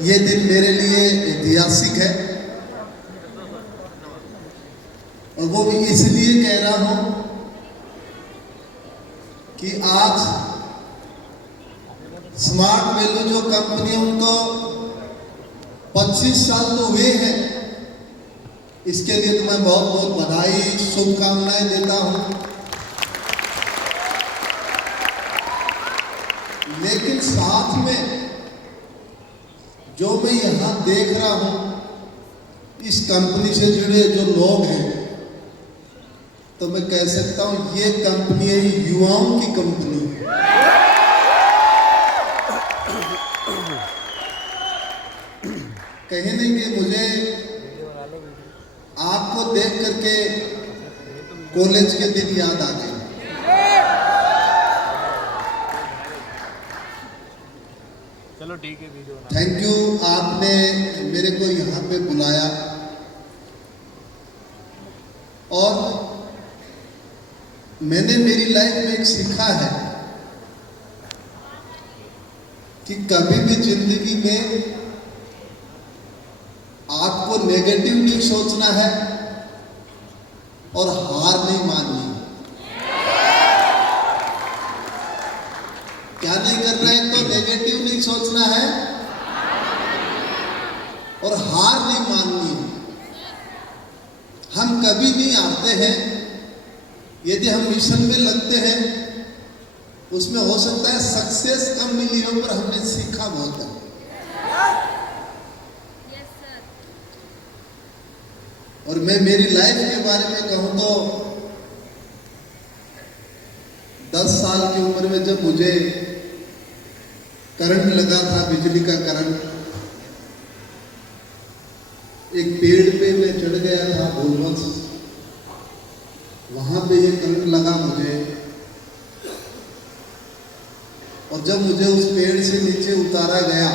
ये दिन मेरे लिए ऐतिहासिक है और वो भी इसलिए कह रहा हूं कि आज स्मार्ट वैल्यू जो कंपनी है उनको 25 साल तो हुए हैं। इसके लिए तो मैं बहुत बहुत बधाई शुभकामनाएं देता हूं। लेकिन साथ में जो मैं यहां देख रहा हूं इस कंपनी से जुड़े जो लोग हैं, तो मैं कह सकता हूं ये कंपनी है युवाओं की कंपनी है। कहीं नहीं कि मुझे आपको देख करके कॉलेज के दिन याद आ गए। चलो ठीक है, वीडियो थैंक यू, आपने मेरे को यहाँ पे बुलाया। और मैंने मेरी लाइफ में एक सीखा है कि कभी भी जिंदगी में आपको नेगेटिव नहीं सोचना है और हार नहीं माननी। क्या नहीं करना है? तो नेगेटिव नहीं सोचना है और हार नहीं माननी है। हम कभी नहीं हारते हैं। यदि हम मिशन में लगते हैं, उसमें हो सकता है सक्सेस कम मिली हो, पर हमने सीखा बहुत है। और मैं मेरी लाइफ के बारे में कहूं तो 10 साल की उम्र में जब मुझे करंट लगा था, बिजली का करंट, एक पेड़ पे मैं चढ़ गया था भूलवश, वहां पे ये करंट लगा मुझे। और जब मुझे उस पेड़ से नीचे उतारा गया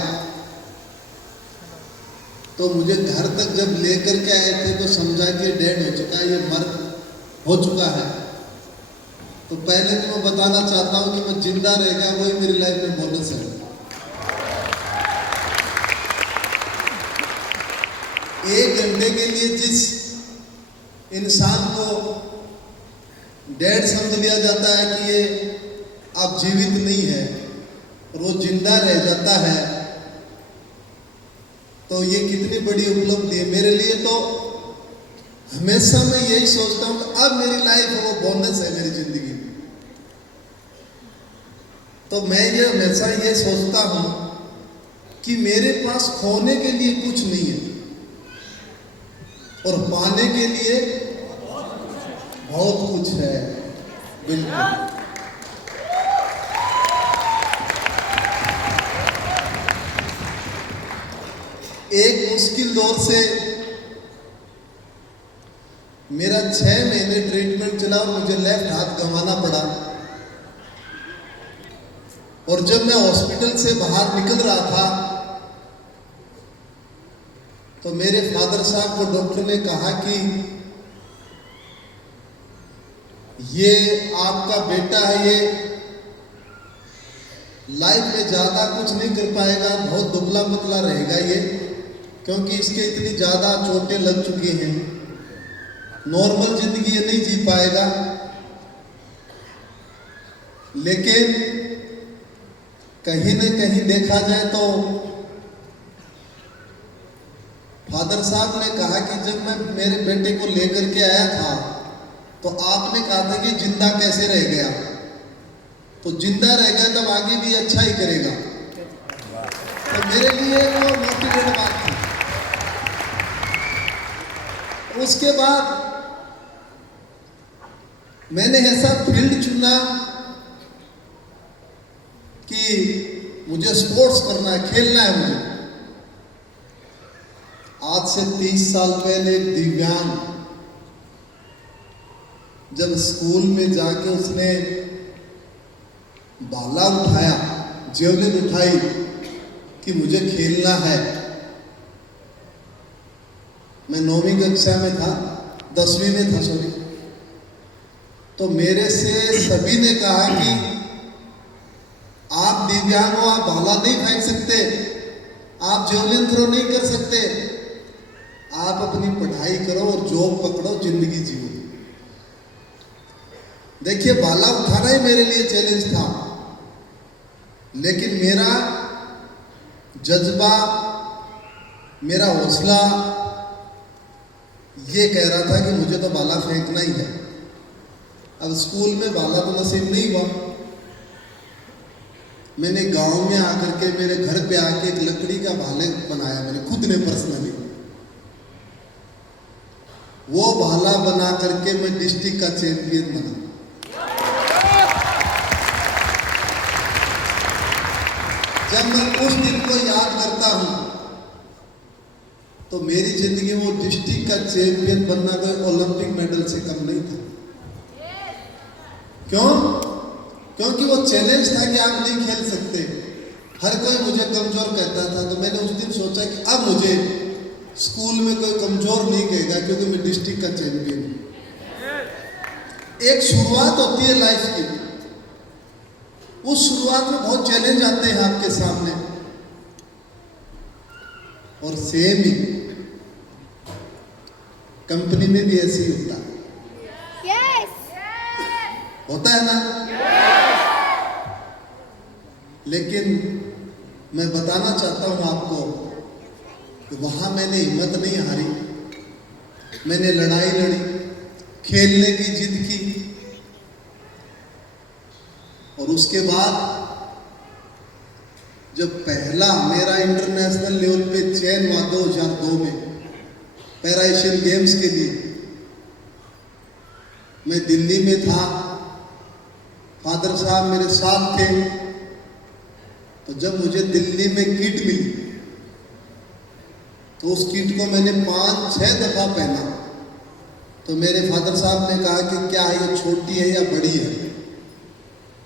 तो मुझे घर तक जब लेकर के आए थे तो समझा कि डेड हो चुका है, ये मर हो चुका है। तो पहले तो मैं बताना चाहता हूं कि मैं जिंदा रह गया, वही मेरी लाइफ में बोनस है। एक घंटे के लिए जिस इंसान को डेड समझ लिया जाता है कि ये अब जीवित नहीं है और वो जिंदा रह जाता है, तो ये कितनी बड़ी उपलब्धि है मेरे लिए। तो हमेशा मैं यही सोचता हूं कि अब मेरी लाइफ वो बोनस है मेरी जिंदगी में। तो मैं ये हमेशा ये सोचता हूं कि मेरे पास खोने के लिए कुछ नहीं है और पाने के लिए बहुत कुछ है। बिल्कुल। एक मुश्किल दौर से मेरा 6 महीने ट्रीटमेंट चला और मुझे लेफ्ट हाथ गंवाना पड़ा। और जब मैं हॉस्पिटल से बाहर निकल रहा था तो मेरे फादर साहब को डॉक्टर ने कहा कि ये आपका बेटा है, ये लाइफ में ज्यादा कुछ नहीं कर पाएगा, बहुत दुबला पतला रहेगा ये, क्योंकि इसके इतनी ज्यादा चोटें लग चुकी हैं, नॉर्मल जिंदगी ये नहीं जी पाएगा। लेकिन कहीं न कहीं देखा जाए तो फादर साहब ने कहा कि जब मैं मेरे बेटे को लेकर के आया था तो आपने कहा था कि जिंदा कैसे रह गया, तो जिंदा रह गया तब आगे भी अच्छा ही करेगा। तो मेरे लिए वो मोटिवेट बात थी। उसके बाद मैंने ऐसा फील्ड चुना कि मुझे स्पोर्ट्स करना है, खेलना है मुझे। आज से 30 साल पहले एक दिव्यांग जब स्कूल में जाके उसने भाला उठाया, जेवलिन उठाई कि मुझे खेलना है। मैं 9वीं कक्षा में था, 10वीं में था सॉरी। तो मेरे से सभी ने कहा कि आप दिव्यांग हो, आप भाला नहीं फेंक सकते, आप जेवलिन थ्रो नहीं कर सकते, आप अपनी पढ़ाई करो और जॉब पकड़ो, जिंदगी जियो। देखिए भाला उठाना ही मेरे लिए चैलेंज था, लेकिन मेरा जज्बा, मेरा हौसला ये कह रहा था कि मुझे तो भाला फेंकना ही है। अब स्कूल में भाला तो नसीब नहीं हुआ। मैंने गांव में आकर के, मेरे घर पे आके एक लकड़ी का भाले बनाया, मैंने खुद ने पर्सनली। वो भाला बना करके मैं डिस्ट्रिक्ट का चैंपियन बना। जब मैं उस दिन को याद करता हूं तो मेरी जिंदगी में वो डिस्ट्रिक्ट का चैंपियन बनना कोई ओलंपिक मेडल से कम नहीं था। क्यों? क्योंकि वो चैलेंज था कि आप नहीं खेल सकते। हर कोई मुझे कमजोर कहता था, तो मैंने उस दिन सोचा कि अब मुझे स्कूल में कोई कमजोर नहीं कहेगा, क्योंकि मैं डिस्ट्रिक्ट का चैंपियन हूं। एक शुरुआत होती है लाइफ की, उस शुरुआत में बहुत चैलेंज आते हैं आपके सामने। और सेम ही कंपनी में भी ऐसे ही होता है। होता है ना? लेकिन मैं बताना चाहता हूं आपको कि वहां मैंने हिम्मत नहीं हारी, मैंने लड़ाई लड़ी, खेलने की जिद की। और उसके बाद जब पहला मेरा इंटरनेशनल लेवल पे चयन हुआ 2002 में पैरा एशियन गेम्स के लिए, मैं दिल्ली में था, फादर साहब मेरे साथ थे। तो जब मुझे दिल्ली में किट मिली तो उस किट को मैंने 5-6 दफा पहना। तो मेरे फादर साहब ने कहा कि क्या ये छोटी है या बड़ी है?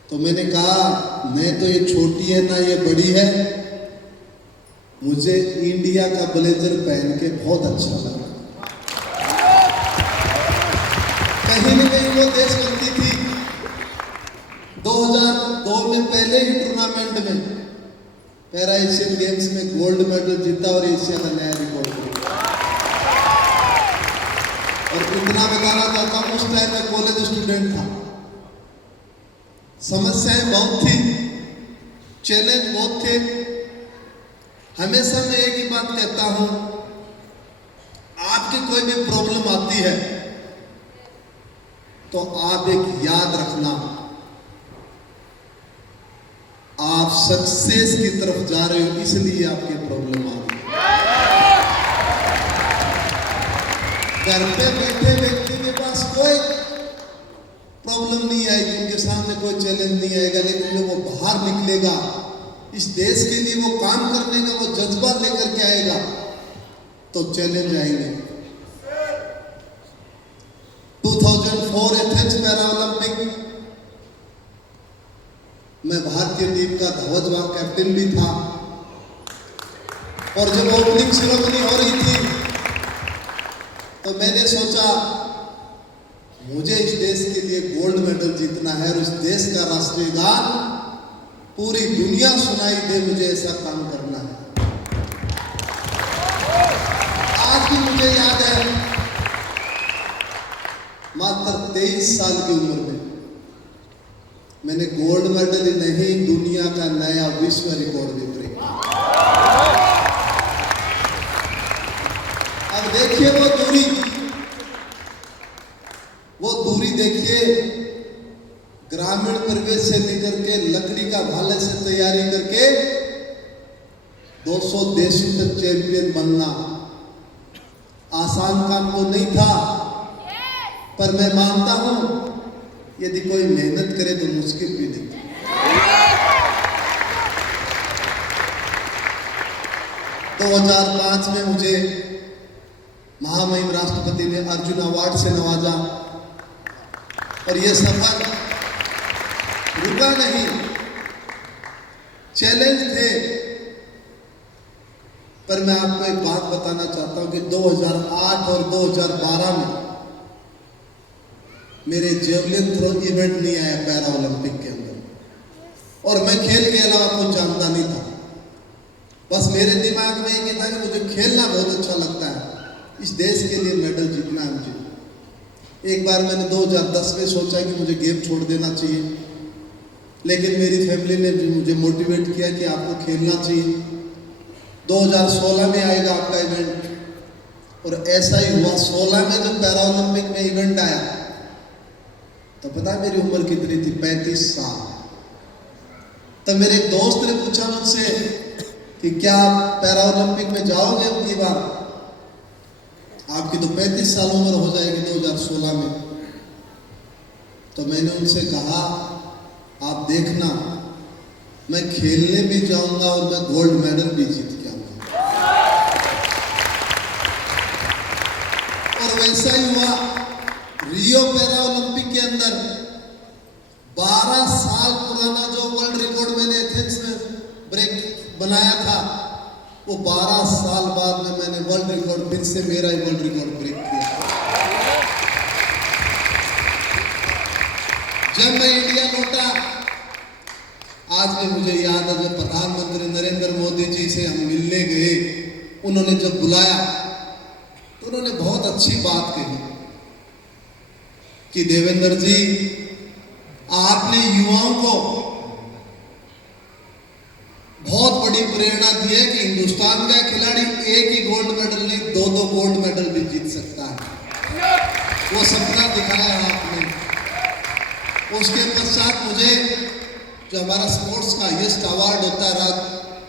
तो मैंने कहा नहीं, तो ये छोटी है ना ये बड़ी है। मुझे इंडिया का ब्लेजर पहन के बहुत अच्छा लगा। कहीं न कहीं वो देशभक्ति थी। 2002 में पहले ही टूर्नामेंट में पैरा एशियन गेम्स में गोल्ड मेडल जीता और एशिया का नया रिकॉर्ड किया। और इतना बताना चाहता हूं, उस टाइम में कॉलेज स्टूडेंट था। समस्याएं बहुत थी, चैलेंज बहुत थे। हमेशा मैं एक ही बात कहता हूं, आपकी कोई भी प्रॉब्लम आती है तो आप एक याद रखना, आप सक्सेस की तरफ जा रहे हो, इसलिए आपकी प्रॉब्लम आ रही है। घर पे बैठे व्यक्ति के पास कोई प्रॉब्लम नहीं आएगी, उनके सामने कोई चैलेंज नहीं आएगा, लेकिन जब वो बाहर निकलेगा, इस देश के लिए वो काम करने का वो जज्बा लेकर के आएगा, तो चैलेंज आएंगे। 2004 एथेंस पैरा ओलंपिक मैं भारतीय टीम का ध्वजवाहक कैप्टन भी था। और जब ओपनिंग सेरेमनी हो रही थी तो मैंने सोचा मुझे इस देश के लिए गोल्ड मेडल जीतना है, और इस देश का राष्ट्रीय गान पूरी दुनिया सुनाई दे, मुझे ऐसा काम करना है। आज भी मुझे याद है, मात्र 23 साल की उम्र में मैंने गोल्ड मेडल ही नहीं, दुनिया का नया विश्व रिकॉर्ड भी ब्रेक किया। अब देखिए वो दूरी देखिए, ग्रामीण परिवेश से लेकर के लकड़ी का भाले से तैयारी करके 200 देशों तक चैंपियन बनना आसान काम तो नहीं था, पर मैं मानता हूं यदि कोई मेहनत करे तो मुश्किल भी नहीं। 2005 में मुझे महामहिम राष्ट्रपति ने अर्जुन अवार्ड से नवाजा, और ये सफर रुका नहीं, चैलेंज थे। पर मैं आपको एक बात बताना चाहता हूं कि 2008 और 2012 में मेरे जेवलिन थ्रो इवेंट नहीं आया पैरा ओलंपिक के अंदर, और मैं खेल के अलावा कुछ जानता नहीं था। बस मेरे दिमाग में ये था कि मुझे खेलना बहुत अच्छा लगता है, इस देश के लिए मेडल जीतना है मुझे। एक बार मैंने 2010 में सोचा कि मुझे गेम छोड़ देना चाहिए, लेकिन मेरी फैमिली ने मुझे मोटिवेट किया कि आपको खेलना चाहिए। 2016 में आएगा आपका इवेंट, और ऐसा ही हुआ। 16 में जब पैरा ओलंपिक में इवेंट आया तो पता है मेरी उम्र कितनी थी? 35 साल। तब मेरे एक दोस्त ने पूछा मुझसे कि क्या आप पैरा ओलंपिक में जाओगे अब की बार? आपकी तो 35 साल उम्र हो जाएगी 2016 में। तो मैंने उनसे कहा, आप देखना, मैं खेलने भी जाऊंगा और मैं गोल्ड मेडल भी जीत के आऊंगा। और वैसा ही हुआ। रियो पैरा ओलंपिक के अंदर 12 साल पुराना जो वर्ल्ड रिकॉर्ड मैंने एथेंस में ब्रेक बनाया था, वो 12 साल बाद में मैंने वर्ल्ड रिकॉर्ड, फिर से मेरा ही वर्ल्ड रिकॉर्ड ब्रेक किया। जब मैं इंडिया लौटा, आज भी मुझे याद है जब प्रधानमंत्री नरेंद्र मोदी जी से हम मिलने गए, उन्होंने जब बुलाया तो उन्होंने बहुत अच्छी बात कही कि देवेंद्र जी, आपने युवाओं को बहुत बड़ी प्रेरणा दी है कि हिंदुस्तान का खिलाड़ी एक ही गोल्ड मेडल नहीं, 2-2 गोल्ड मेडल भी जीत सकता है। वो सपना दिखाया आपने। उसके पश्चात मुझे जो हमारा स्पोर्ट्स का हाईएस्ट अवार्ड होता है,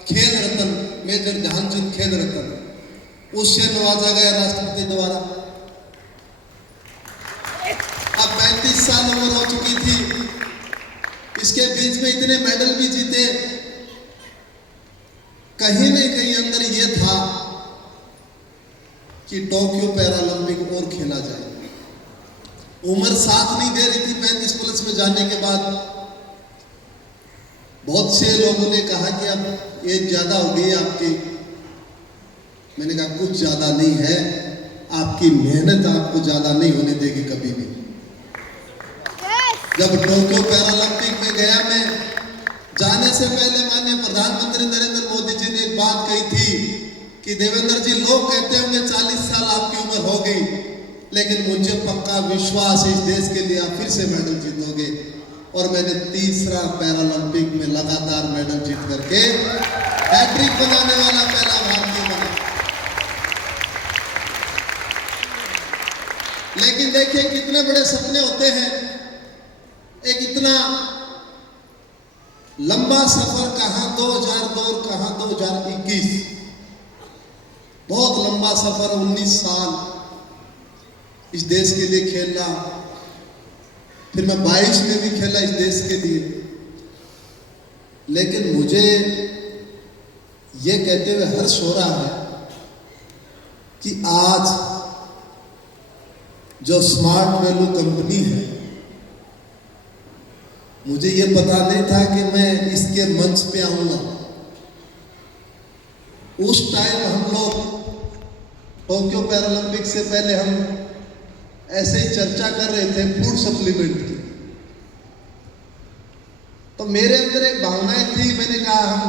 खेल रत्न, मेजर ध्यानचंद खेल रत्न, उससे नवाजा गया राष्ट्रपति द्वारा। अब 35 साल उम्र हो चुकी थी, इसके बीच में इतने मेडल भी जीते। कहीं न कहीं अंदर ये था कि टोक्यो पैरालंपिक और खेला जाए। उम्र साथ नहीं दे रही थी 35 प्लस में जाने के बाद। बहुत से लोगों ने कहा कि अब एज ज्यादा हो गई आपकी। मैंने कहा कुछ ज्यादा नहीं है, आपकी मेहनत आपको ज्यादा नहीं होने देगी कभी भी। जब टोक्यो पैरालंपिक में गया मैं, जाने से पहले माननीय प्रधानमंत्री नरेंद्र मोदी जी ने एक बात कही थी कि देवेंद्र जी, लोग कहते होंगे 40 साल आपकी उम्र हो गई, लेकिन मुझे पक्का विश्वास है इस देश के लिए आप फिर से मेडल जीतोगे। और मैंने तीसरा पैरालंपिक में लगातार मेडल जीत करके हैट्रिक बनाने वाला पहला भारतीय बना। लेकिन देखिए कितने बड़े सपने होते हैं। एक इतना लंबा सफर, कहां 2002 और कहां 2021, बहुत लंबा सफर, 19 साल इस देश के लिए खेलना। फिर मैं 22 में भी खेला इस देश के लिए। लेकिन मुझे ये कहते हुए हर्ष हो रहा है कि आज जो स्मार्ट वैल्यू कंपनी है, मुझे ये पता नहीं था कि मैं इसके मंच पे आऊंगा। उस टाइम हम लोग टोक्यो पैरालंपिक से पहले हम ऐसे ही चर्चा कर रहे थे फूड सप्लीमेंट की। तो मेरे अंदर एक भावनाएं थी, मैंने कहा हम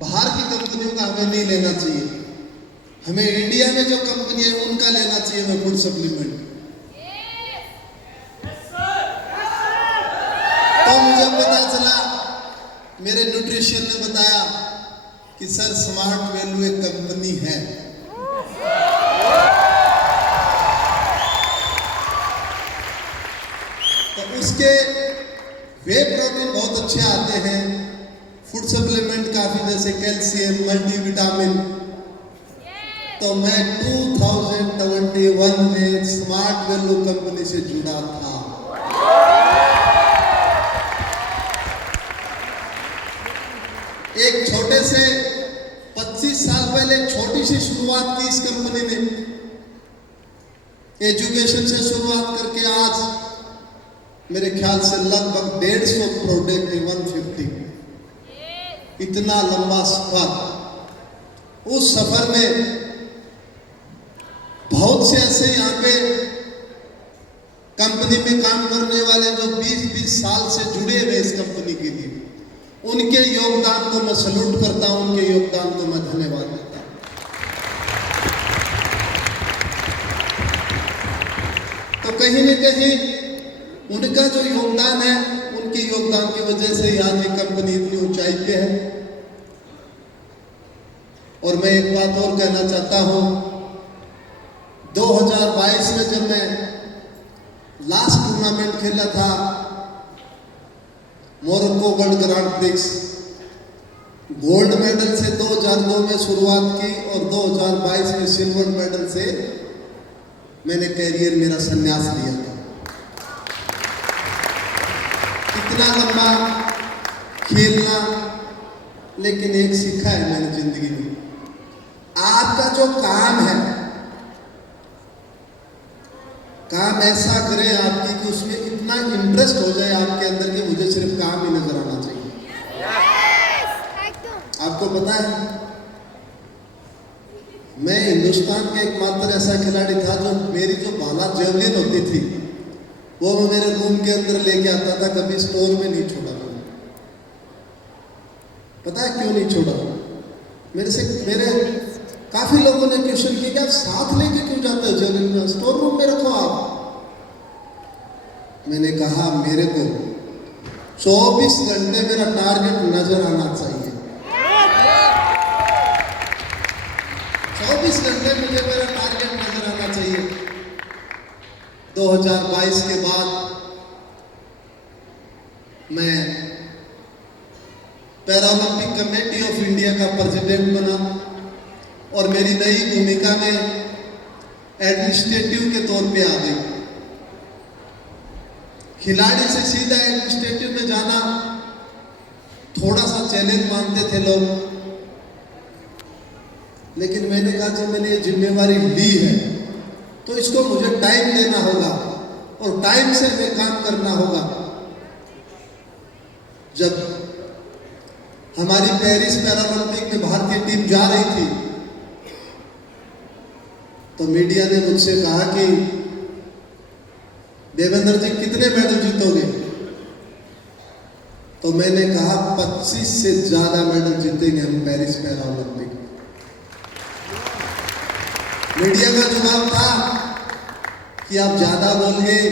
बाहर की कंपनियों का हमें नहीं लेना चाहिए, हमें इंडिया में जो कंपनी है उनका लेना चाहिए, हमें फूड सप्लीमेंट। तो मुझे पता चला, मेरे न्यूट्रिशन ने बताया कि सर स्मार्ट वैल्यू एक कंपनी है। तो उसके वे प्रोटीन बहुत अच्छे आते हैं, फूड सप्लीमेंट काफी, जैसे कैल्शियम, मल्टीविटामिन। तो मैं 2021 में स्मार्ट वैल्यू कंपनी से जुड़ा था। एक छोटे से 25 साल पहले छोटी सी शुरुआत की इस कंपनी ने, एजुकेशन से शुरुआत करके आज मेरे ख्याल से लगभग 150 प्रोडक्ट, 150, इतना लंबा सफर। उस सफर में बहुत से ऐसे यहाँ पे कंपनी में काम करने वाले जो 20-20 साल से जुड़े हुए इस कंपनी के लिए, उनके योगदान को मैं सल्यूट करता हूं, उनके योगदान को मैं धन्यवाद देता हूं। तो कहीं न कहीं उनका जो योगदान है, उनके योगदान की वजह से आज ये कंपनी इतनी ऊंचाई पे है। और मैं एक बात और कहना चाहता हूं, 2022 में जब मैं लास्ट टूर्नामेंट खेला था Morocco world grand prix, gold medal से 2002 में शुरुआत की और 2022 में सिल्वर मेडल से मैंने कैरियर मेरा संन्यास लिया था। इतना लंबा खेलना, लेकिन एक सीखा है मैंने जिंदगी में, आपका जो काम है, काम ऐसा करें आपकी कि उसमें इतना इंटरेस्ट हो जाए आपके अंदर कि मुझे सिर्फ काम ही नजर आना चाहिए। आपको पता है, मैं हिंदुस्तान का एकमात्र ऐसा खिलाड़ी था जो मेरी जो भाला जेवलिन होती थी वो मैं मेरे रूम के अंदर लेके आता था, कभी स्टोर में नहीं छोड़ा मैंने। पता है क्यों नहीं छोड़ा? मेरे काफी लोगों ने क्वेश्चन किया कि आप साथ लेके क्यों जाते हो जेवलिन में, स्टोर रूम में रखो आप। मैंने कहा मेरे को 24 घंटे मेरा टारगेट नजर आना चाहिए, 24 घंटे मुझे मेरा टारगेट नजर आना चाहिए। 2022 के बाद मैं पैरालंपिक कमेटी ऑफ इंडिया का प्रेसिडेंट बना और मेरी नई भूमिका में एडमिनिस्ट्रेटिव के तौर पे आ गई। खिलाड़ी से सीधा एडमिनिस्ट्रेटिव में जाना थोड़ा सा चैलेंज मानते थे लोग, लेकिन मैंने कहा जब मैंने ये जिम्मेवारी ली है तो इसको मुझे टाइम देना होगा और टाइम से हमें काम करना होगा। जब हमारी पेरिस पैरालंपिक में भारतीय टीम जा रही थी तो मीडिया ने मुझसे कहा कि देवेंद्र जी कितने मेडल जीतोगे? तो मैंने कहा 25 से ज्यादा मेडल जीतेंगे हम पेरिस पैरालंपिक। मीडिया का जवाब था कि आप ज्यादा बोल गए,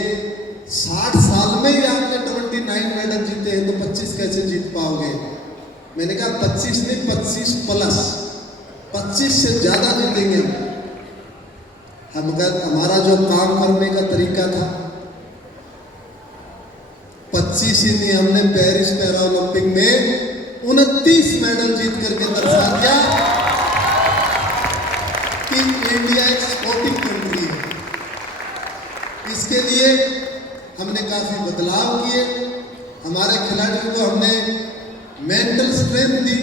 60 साल में ही आपने 29 मेडल जीते हैं तो 25 कैसे जीत पाओगे? मैंने कहा 25 नहीं, 25 प्लस, 25 से ज्यादा जीतेंगे हम। हमारा जो काम करने का तरीका था, 25 ही नहीं, हमने पेरिस पैरालंपिक में 29 मेडल जीत करके दर्शा दिया कि इंडिया एक स्पोर्टिंग कंट्री है। इसके लिए हमने काफी बदलाव किए, हमारे खिलाड़ियों को हमने मेंटल स्ट्रेंथ दी,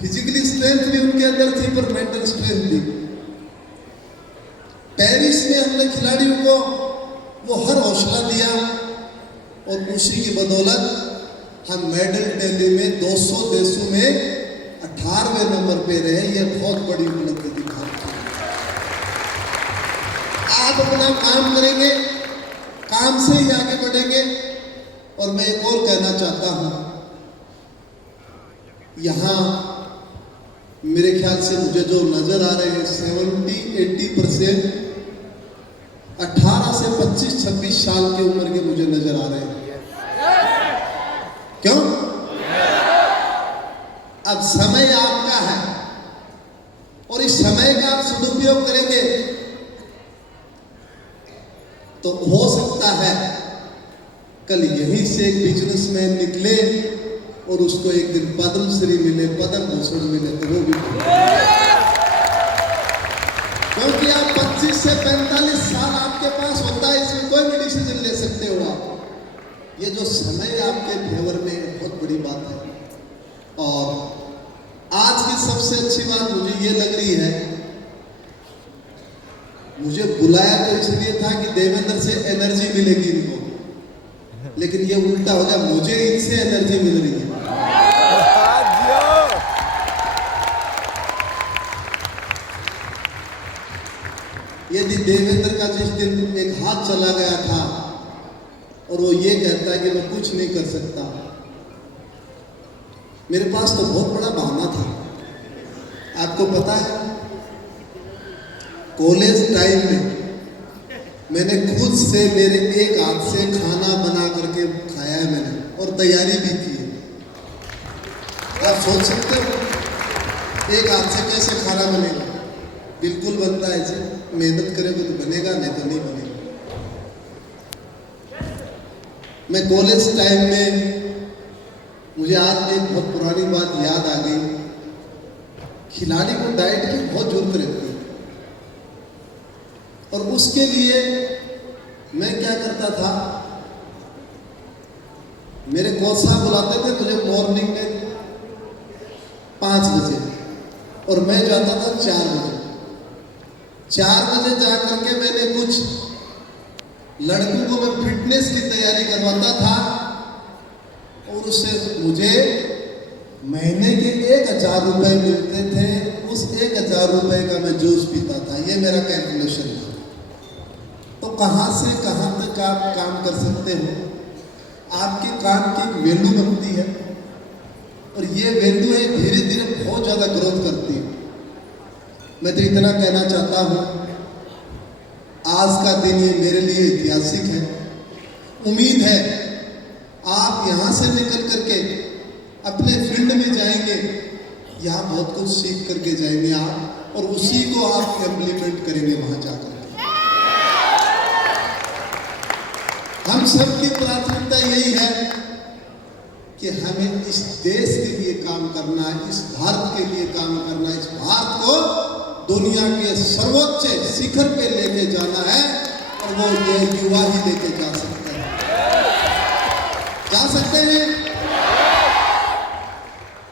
फिजिकली स्ट्रेंथ भी उनके अंदर थी पर मेंटल स्ट्रेंथ दी। पेरिस में हमने खिलाड़ियों को वो हर हौसला दिया और उसी की बदौलत हम मेडल टैली में 200 देशों में 18वें नंबर पे रहे। ये बहुत बड़ी उपलब्धि थी भारत की। आप अपना काम करेंगे, काम से ही आगे बढ़ेंगे। और मैं एक और कहना चाहता हूं, यहां मेरे ख्याल से मुझे जो नजर आ रहे हैं 70-80% 18 से 25-26 साल की उम्र के मुझे नजर आ रहे हैं। क्यों? अब समय आपका है और इस समय का आप सदुपयोग करेंगे तो हो सकता है कल यहीं से एक बिजनेसमैन निकले और उसको एक दिन पद्मश्री मिले, पद्म भूषण मिले, तो वो भी, क्योंकि आप 25 से 45 साल आपके पास होता है, इसमें कोई भी डिसीजन ले सकते हो आप। ये जो समय आपके फेवर में है, बहुत बड़ी बात है। और आज की सबसे अच्छी बात मुझे ये लग रही है, मुझे बुलाया तो इसलिए था कि देवेंद्र से एनर्जी मिलेगी इनको, लेकिन ये उल्टा हो गया, मुझे इनसे एनर्जी मिल रही है। यदि देवेंद्र का जिस दिन एक हाथ चला गया था और वो ये कहता है कि मैं कुछ नहीं कर सकता, मेरे पास तो बहुत बड़ा बहाना था। आपको पता है, कॉलेज टाइम में मैंने खुद से मेरे एक हाथ से खाना बना करके खाया है मैंने, और तैयारी भी की है। आप सोच सकते हो एक हाथ से कैसे खाना बनेगा? बिल्कुल बनता है जी, मेहनत करेंगे तो बनेगा, नहीं तो नहीं बनेगा। मैं कॉलेज टाइम में, मुझे आज एक बहुत पुरानी बात याद आ गई। खिलाड़ी को डाइट की बहुत जरूरत रहती है, और उसके लिए मैं क्या करता था, मेरे कोच साहब बुलाते थे मुझे मॉर्निंग में 5 बजे, और मैं जाता था 4 बजे। 4 बजे जा करके मैंने कुछ लड़कों को मैं फिटनेस की तैयारी करवाता था, और उससे मुझे महीने के 1,000 रुपए मिलते थे। उस 1,000 रुपए का मैं जूस पीता था। ये मेरा कैलकुलेशन था। तो कहाँ से कहाँ तक आप काम कर सकते हो? आपके काम की एक वैल्यू बनती है, और ये वैल्यू है धीरे धीरे बहुत ज़्यादा ग्रोथ करती है। मैं तो इतना कहना चाहता हूँ, आज का दिन ये मेरे लिए ऐतिहासिक है। उम्मीद है आप यहाँ से निकल करके अपने फील्ड में जाएंगे, यहाँ बहुत कुछ सीख करके जाएंगे आप, और उसी को आप इम्प्लीमेंट करेंगे वहाँ जाकर। हम सबकी प्राथमिकता यही है कि हमें इस देश के लिए काम करना है, इस भारत के लिए काम करना है, इस भारत को दुनिया के सर्वोच्च शिखर पे लेके जाना है, और वो ये युवा ही लेके जा सकते हैं। जा सकते हैं।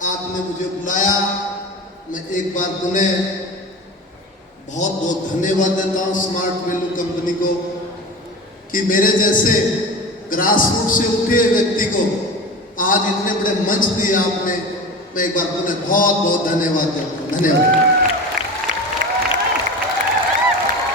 आपने मुझे बुलाया, मैं एक बार पुनः बहुत बहुत धन्यवाद देता हूँ स्मार्ट वैल्यू कंपनी को, कि मेरे जैसे ग्रास रूट से उठे व्यक्ति को आज इतने बड़े मंच दिए आपने। मैं एक बार पुनः बहुत बहुत धन्यवाद देता हूँ। धन्यवाद।